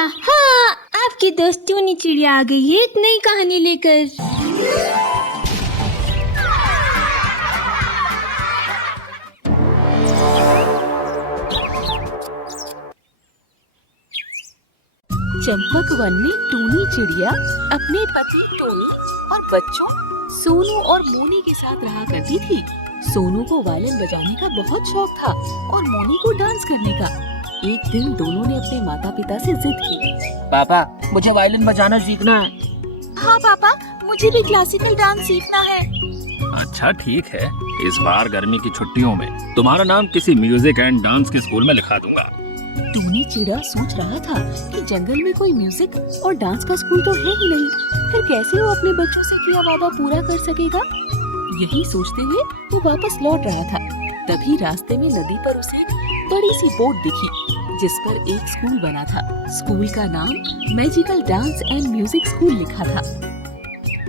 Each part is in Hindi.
चिड़िया। हाँ, आपकी दोस्त टूनी चिड़िया आ गई है एक नई कहानी लेकर। चंपक वन में टूनी चिड़िया अपने पति टोनी और बच्चों सोनू और मोनी के साथ रहा करती थी। सोनू को वायलिन बजाने का बहुत शौक था और मोनी को डांस करने का। एक दिन दोनों ने अपने माता पिता से जिद की। पापा, मुझे वायलिन बजाना सीखना है। हाँ पापा, मुझे भी क्लासिकल डांस सीखना है। अच्छा ठीक है, इस बार गर्मी की छुट्टियों में तुम्हारा नाम किसी म्यूजिक एंड डांस के स्कूल में लिखा दूंगा। टूनी चिड़िया सोच रहा था कि जंगल में कोई म्यूजिक और डांस का स्कूल तो है ही नहीं, फिर कैसे वो अपने बच्चों से किया वादा पूरा कर सकेगा। यही सोचते हुए वो वापस लौट रहा था। तभी रास्ते में नदी पर उसे एक बड़ी सी बोट दिखी जिस पर एक स्कूल बना था। स्कूल का नाम magical dance and music school लिखा था।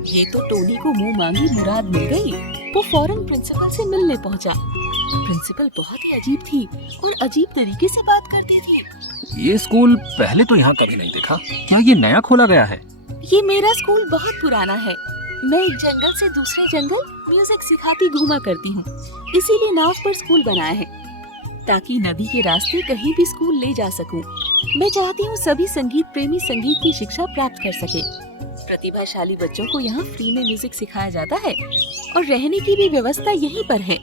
ये तो टोनी को मुंह मांगी मुराद मिल गई। वो फौरन प्रिंसिपल से मिलने पहुंचा। प्रिंसिपल बहुत ही अजीब थी और अजीब तरीके से बात करती थी। ये स्कूल पहले तो यहाँ कभी नहीं देखा, क्या ये नया खोला गया है? ये मेरा स्कूल बहुत पुराना है। मैं एक जंगल से दूसरे जंगल म्यूजिक सिखाती घूमा करती हूँ, इसीलिए नाव पर स्कूल बनाया है ताकि नदी के रास्ते कहीं भी स्कूल ले जा सकूं। मैं चाहती हूँ सभी संगीत प्रेमी संगीत की शिक्षा प्राप्त कर सके। प्रतिभाशाली बच्चों को यहाँ फ्री में म्यूजिक सिखाया जाता है और रहने की भी व्यवस्था यहीं पर है।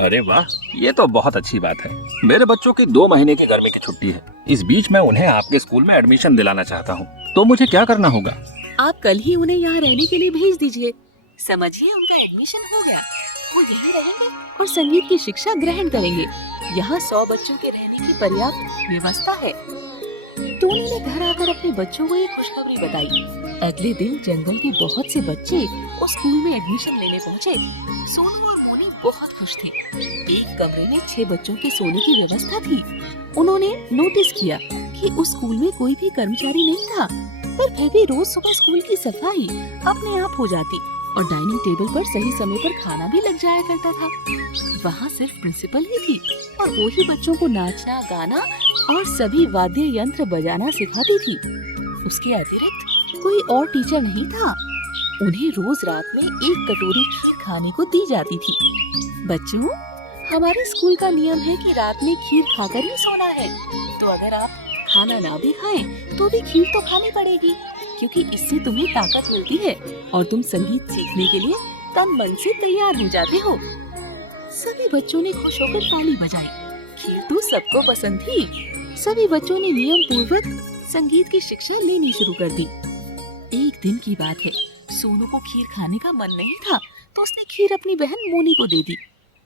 अरे वाह, ये तो बहुत अच्छी बात है। मेरे बच्चों की 2 महीने की गर्मी की छुट्टी है। इस बीच मैं उन्हें आपके स्कूल में एडमिशन दिलाना चाहता हूँ, तो मुझे क्या करना होगा? आप कल ही उन्हें यहाँ रहने के लिए भेज दीजिए। समझिए उनका एडमिशन हो गया। वो यहीं रहेंगे और संगीत की शिक्षा ग्रहण करेंगे। यहाँ 100 बच्चों के रहने की पर्याप्त व्यवस्था है। टोनी ने घर आकर अपने बच्चों को ये खुशखबरी बताई। अगले दिन जंगल के बहुत से बच्चे उस स्कूल में एडमिशन लेने पहुँचे। सोनू और मोनी बहुत खुश थे। एक कमरे में 6 बच्चों के सोने की व्यवस्था थी। उन्होंने नोटिस किया कि उस स्कूल में कोई भी कर्मचारी नहीं था, पर फिर भी रोज सुबह स्कूल की सफाई अपने आप हो जाती और डाइनिंग टेबल पर सही समय पर खाना भी लग जाया करता था। वहाँ सिर्फ प्रिंसिपल ही थी और वो ही बच्चों को नाचना, गाना और सभी वाद्य यंत्र बजाना सिखाती थी। उसके अतिरिक्त कोई और टीचर नहीं था। उन्हें रोज रात में 1 कटोरी खीर खाने को दी जाती थी। बच्चों, हमारे स्कूल का नियम है कि रात में खीर खाकर ही सोना है, तो अगर आप खाना ना भी खाएं तो भी खीर तो खानी पड़ेगी, क्योंकि इससे तुम्हें ताकत मिलती है और तुम संगीत सीखने के लिए तन मन से तैयार हो जाते हो। सभी बच्चों ने खुश होकर ताली बजाई। खीर तो सबको पसंद थी। सभी बच्चों ने नियम पूर्वक संगीत की शिक्षा लेनी शुरू कर दी। एक दिन की बात है, सोनू को खीर खाने का मन नहीं था, तो उसने खीर अपनी बहन मोनी को दे दी।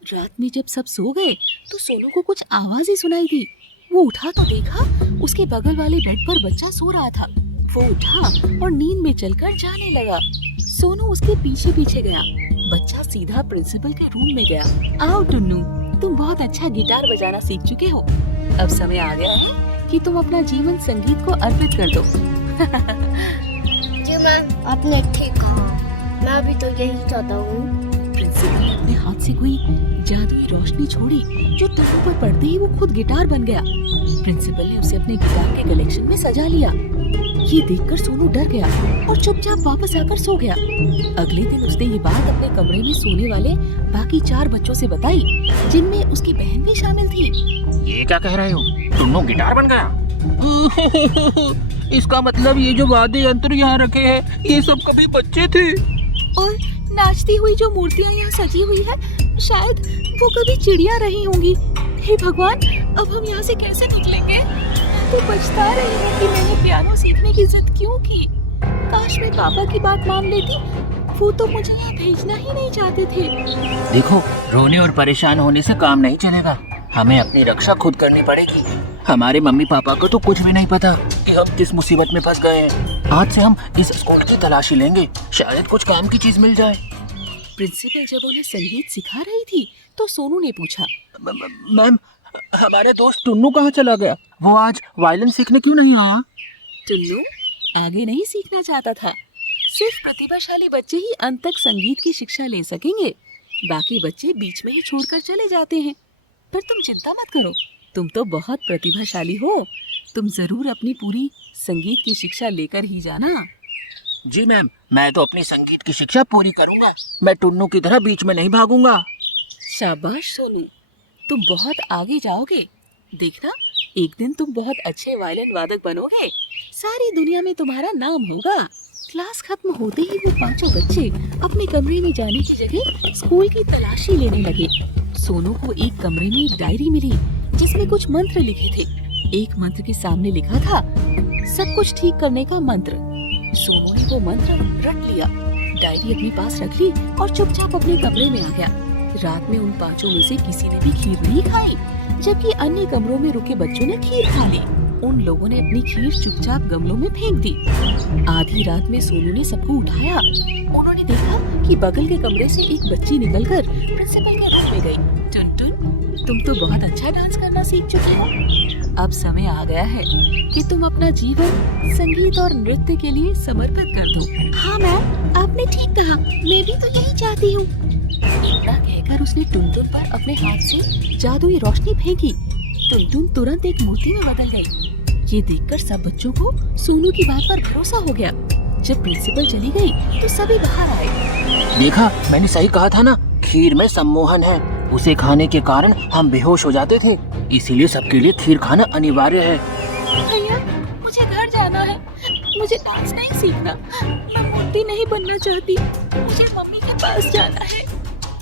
रात में जब सब सो गए तो सोनू को कुछ आवाजें सुनाई दी। वो उठा तो देखा उसके बगल वाले बेड पर बच्चा सो रहा था। वो उठा और नींद में चलकर जाने लगा। सोनू उसके पीछे पीछे गया। बच्चा सीधा प्रिंसिपल के रूम में गया। आओ टुन्नू, तुम बहुत अच्छा गिटार बजाना सीख चुके हो। अब समय आ गया है कि तुम अपना जीवन संगीत को अर्पित कर दो। जी मैम, आपने ठीक कहा। मैं भी तो यही चाहता हूँ। प्रिंसिपल ने अपने हाथ से कोई जादुई रोशनी छोड़ी जो टुन्नू पर पड़ते ही वो खुद गिटार बन गया। प्रिंसिपल ने उसे अपने गिटार के कलेक्शन में सजा लिया। ये देखकर सोनू डर गया और चुपचाप वापस आकर सो गया। अगले दिन उसने ये बात अपने कमरे में सोने वाले बाकी 4 बच्चों से बताई, जिनमें उसकी बहन भी शामिल थी। ये क्या कह रहे हो? टुन्नू गिटार बन गया? इसका मतलब ये जो वाद्य यंत्र यहाँ रखे हैं, ये सब कभी बच्चे थे। और नाचती हुई जो मूर्तियाँ यहाँ सजी हुई है, शायद वो कभी चिड़िया रही होंगी। हे भगवान, अब हम यहाँ से कैसे निकलेंगे? तो पछता रही हूँ कि मैंने पियानो सीखने की जिद क्यों की। काश मैं पापा की बात मान लेती। वो तो मुझे यहाँ भेजना ही नहीं चाहते थे। देखो, रोने और परेशान होने से काम नहीं चलेगा। हमें अपनी रक्षा खुद करनी पड़ेगी। हमारे मम्मी पापा को तो कुछ भी नहीं पता कि हम किस मुसीबत में फंस गए हैं। आज से हम इस स्कूल की तलाशी लेंगे, शायद कुछ काम की चीज मिल जाए। प्रिंसिपल जब उन्हें संगीत सिखा रही थी तो सोनू ने पूछा, मैम, हमारे दोस्त टुन्नू कहाँ चला गया? वो आज वायलिन सीखने क्यों नहीं आया? टुन्नू आगे नहीं सीखना चाहता था। सिर्फ प्रतिभाशाली बच्चे ही अंत तक संगीत की शिक्षा ले सकेंगे। बाकी बच्चे बीच में ही छोड़कर चले जाते हैं। पर तुम चिंता मत करो, तुम तो बहुत प्रतिभाशाली हो। तुम जरूर अपनी पूरी संगीत की शिक्षा लेकर ही जाना। जी मैम, मैं तो अपनी संगीत की शिक्षा पूरी करूंगा। मैं टुन्नू की तरह बीच में नहीं भागूंगा। शाबाश सोनू, तुम बहुत आगे जाओगे। देखना, एक दिन तुम बहुत अच्छे वायलिन वादक बनोगे। सारी दुनिया में तुम्हारा नाम होगा। क्लास खत्म होते ही वो पांचों बच्चे अपने कमरे में जाने की जगह स्कूल की तलाशी लेने लगे। सोनू को एक कमरे में एक डायरी मिली जिसमें कुछ मंत्र लिखे थे। एक मंत्र के सामने लिखा था सब कुछ ठीक करने का मंत्र। सोनू ने वो मंत्र रट लिया, डायरी अपने पास रख ली और चुपचाप अपने कमरे में आ गया। रात में उन पांचों में से किसी ने भी खीर नहीं खाई, जबकि अन्य कमरों में रुके बच्चों ने खीर खा ली। उन लोगों ने अपनी खीर चुपचाप गमलों में फेंक दी। आधी रात में सोनू ने सबको उठाया। उन्होंने देखा कि बगल के कमरे से एक बच्ची निकलकर प्रिंसिपल के रूम में गई। टुनटुन, तुम तो बहुत अच्छा डांस करना सीख चुके हो। अब समय आ गया है कि तुम अपना जीवन संगीत और नृत्य के लिए समर्पित कर दो। हाँ मैम, आपने ठीक कहा, मैं भी तो यही चाहती हूँ। इतना कहकर उसने टुनटुन पर अपने हाथ से जादुई रोशनी फेंकी। टुनटुन तुरंत एक मूर्ति में बदल गई। ये देखकर सब बच्चों को सोनू की बात पर भरोसा हो गया। जब प्रिंसिपल चली गई तो सभी बाहर आए। देखा, मैंने सही कहा था ना, खीर में सम्मोहन है। उसे खाने के कारण हम बेहोश हो जाते थे, इसीलिए सबके लिए खीर खाना अनिवार्य है। भैया, मुझे घर जाना है। मुझे डांस नहीं सीखना। मैं मोटी नहीं बनना चाहती। मुझे मम्मी के पास जाना है।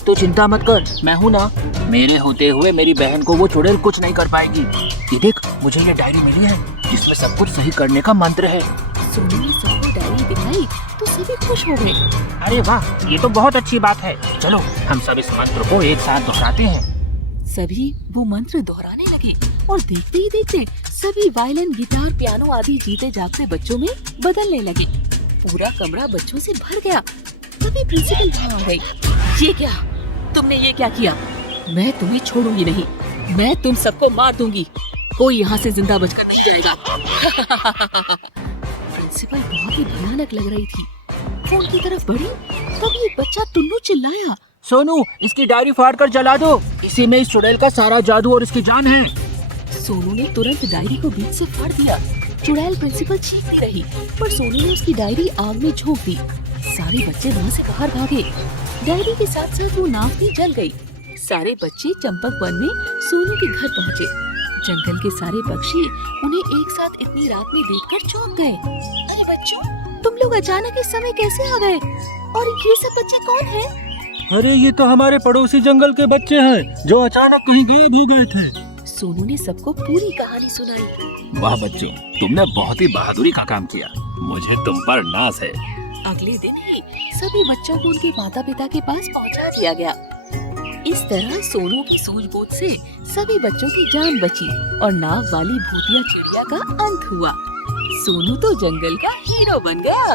तो चिंता मत कर, मैं हूँ ना। मेरे होते हुए मेरी बहन को वो चुड़ैल कुछ नहीं कर पाएगी। ये देख, मुझे ये डायरी मिली है जिसमें सब कुछ सही करने का मंत्र है। सोनू ने सबको डायरी दिखाई तो सभी खुश हो गए। अरे वाह, ये तो बहुत अच्छी बात है। चलो हम सब इस मंत्र को एक साथ दोहराते हैं। सभी वो मंत्र दोहराने लगे और देखते ही देखते सभी वायलिन, गिटार, पियानो आदि जीते जागते बच्चों में बदलने लगे। पूरा कमरा बच्चों से भर गया। तभी प्रिंसिपल वहाँ आ गई। ये क्या? तुमने ये क्या किया? मैं तुम्हें छोड़ूंगी नहीं। मैं तुम सबको मार दूंगी। कोई यहाँ से जिंदा बचकर नहीं जाएगा। प्रिंसिपल बहुत ही भयानक लग रही थी। वो उनकी तरफ बढ़ी, तभी एक बच्चा टुन्नू चिल्लाया। सोनू, इसकी डायरी फाड़ कर जला दो। इसी में इस चुड़ैल का सारा जादू और इसकी जान है। सोनू ने तुरंत डायरी को बीच से फाड़ दिया। चुड़ैल प्रिंसिपल चीखती रही, पर सोनू ने उसकी डायरी आग में झोंक दी। सारे बच्चे वहाँ से बाहर भागे। डायरी के साथ साथ वो नाव भी जल गई। सारे बच्चे चंपक वन में सोनू के घर पहुँचे। जंगल के सारे पक्षी उन्हें एक साथ इतनी रात में देखकर चौंक गए। अरे बच्चों, तुम लोग अचानक इस समय कैसे आ गए? और ये सब बच्चे कौन हैं? अरे ये तो हमारे पड़ोसी जंगल के बच्चे हैं जो अचानक कहीं गए भी गए थे। सोनू ने सबको पूरी कहानी सुनाई। वाह बच्चों, तुमने बहुत ही बहादुरी का काम किया। मुझे तुम पर नाज है। अगले दिन ही सभी बच्चों को उनके माता पिता के पास पहुंचा दिया गया। इस तरह सोनू की सूझबूझ से सभी बच्चों की जान बची और नाव वाली भूतिया चिड़िया का अंत हुआ। सोनू तो जंगल का हीरो बन गया।